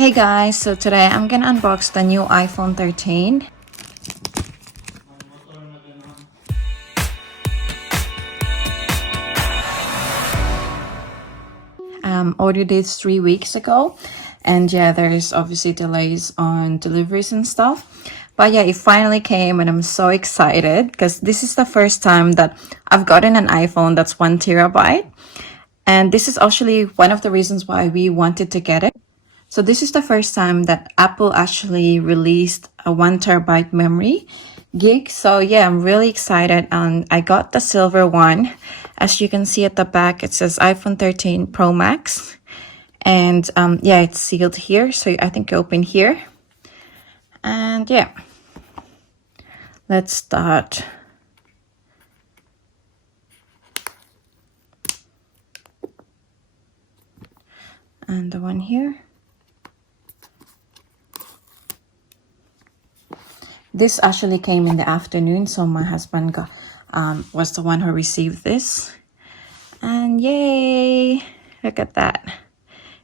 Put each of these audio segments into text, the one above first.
Hey guys, so today I'm gonna unbox the new iPhone 13. Ordered this 3 weeks ago, and yeah, there's obviously delays on deliveries and stuff. But yeah, it finally came, and I'm so excited because this is the first time that I've gotten an iPhone that's 1 TB. And this is actually one of the reasons why we wanted to get it. So this is the first time that Apple actually released a 1 TB memory gig. So yeah, I'm really excited. And I got the silver one. As you can see at the back, it says iPhone 13 Pro Max. And yeah, it's sealed here. So I think you open here. And yeah, let's start. And the one here. This actually came in the afternoon, so my husband was the one who received this. And yay! Look at that.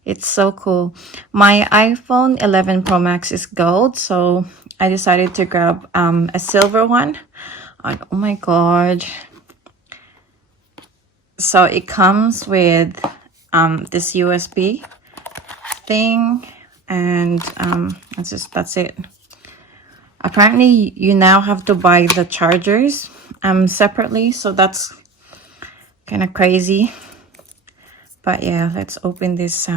It's so cool. My iPhone 11 Pro Max is gold, so I decided to grab a silver one. And oh my god. So it comes with this USB thing, and that's it. Apparently, you now have to buy the chargers separately, so that's kind of crazy. But yeah, let's open this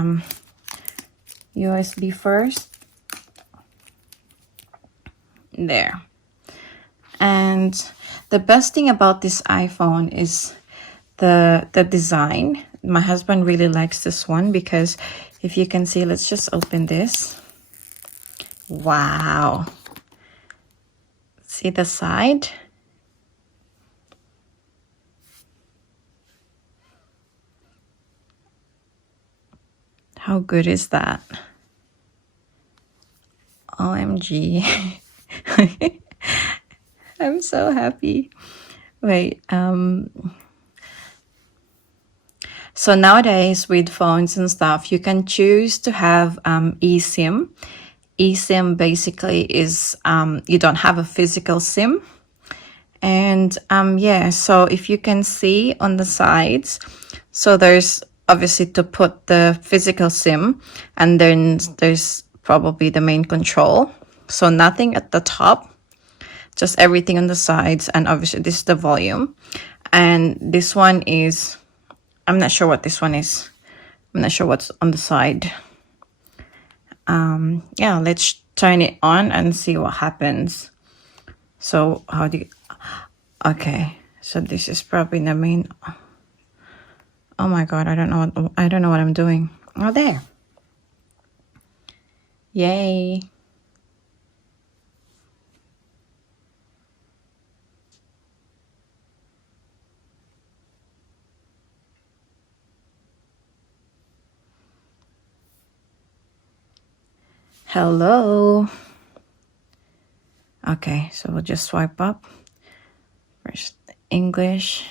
USB first. There. And the best thing about this iPhone is the design. My husband really likes this one because if you can see, let's just open this. Wow. See the side? How good is that? OMG. I'm so happy. Wait, so nowadays with phones and stuff, you can choose to have eSIM. eSIM basically is you don't have a physical SIM. And yeah, so if you can see on the sides, so there's obviously to put the physical SIM, and then there's probably the main control. So nothing at the top, just everything on the sides, and obviously this is the volume. And this one is, I'm not sure what this one is. I'm not sure what's on the side. Yeah, let's turn it on and see what happens. So how do you, okay, so this is probably the main, oh my god, I don't know what I'm doing. Oh, there. Yay. Hello. Okay, so we'll just swipe up. First, English.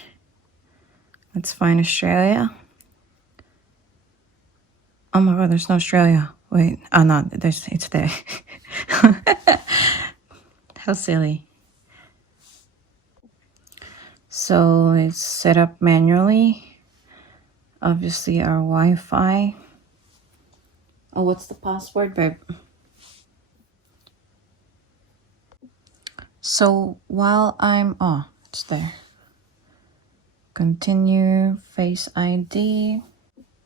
Let's find Australia. Oh my god, there's no Australia. Wait, oh no, it's there. How silly. So it's set up manually. Obviously our Wi-Fi. Oh, what's the password, babe? So while oh, it's there. Continue, Face ID.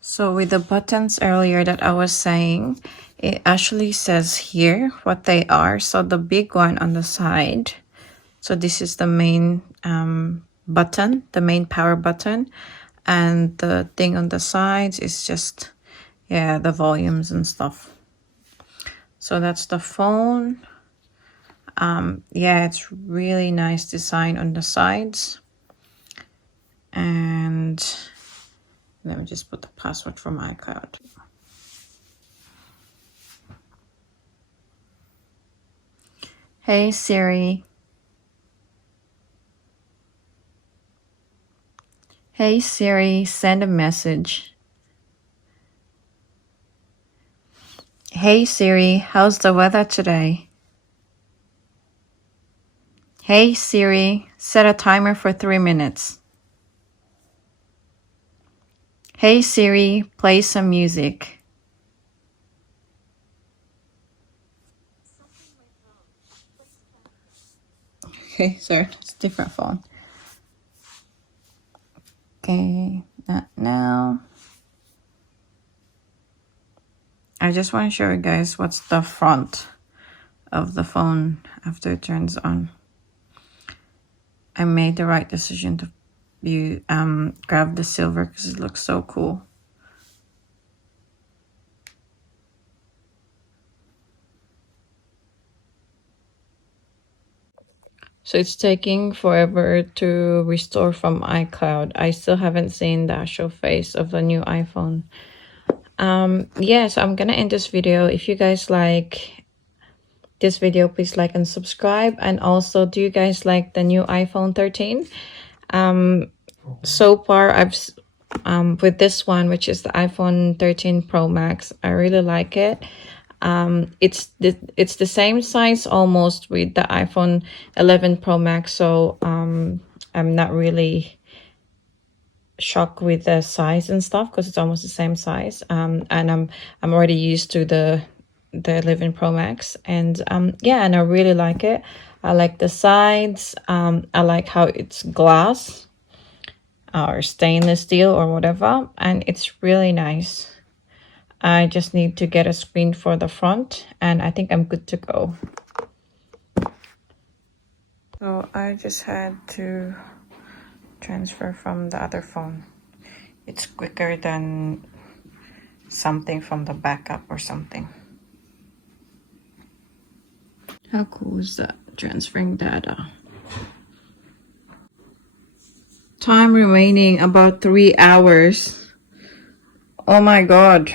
So with the buttons earlier that I was saying, it actually says here what they are. So the big one on the side, so this is the main button, the main power button. And the thing on the sides is just, yeah, the volumes and stuff. So that's the phone. Yeah, it's really nice design on the sides. And let me just put the password for my account. Hey Siri. Hey Siri, send a message. Hey Siri, how's the weather today? Hey Siri, set a timer for 3 minutes. Hey Siri, play some music. Okay, sorry, it's a different phone. Okay, not now. I just want to show you guys what's the front of the phone after it turns on. I made the right decision to grab the silver because it looks so cool. So it's taking forever to restore from iCloud. I still haven't seen the actual face of the new iPhone. Yeah, so I'm gonna end this video. If you guys like this video, please like and subscribe. And also, do you guys like the new iPhone 13? So far I've with this one, which is the iPhone 13 Pro Max, I really like it. It's the same size almost with the iPhone 11 Pro Max, so I'm not really shocked with the size and stuff because it's almost the same size. And I'm already used to the 11 Pro Max, and yeah, and I really like it. I like the sides. I like how it's glass or stainless steel or whatever, and it's really nice. I just need to get a screen for the front, and I think I'm good to go. So I just had to transfer from the other phone. It's quicker than something from the backup or something. How cool is that? Transferring data. Time remaining about 3 hours. Oh my god.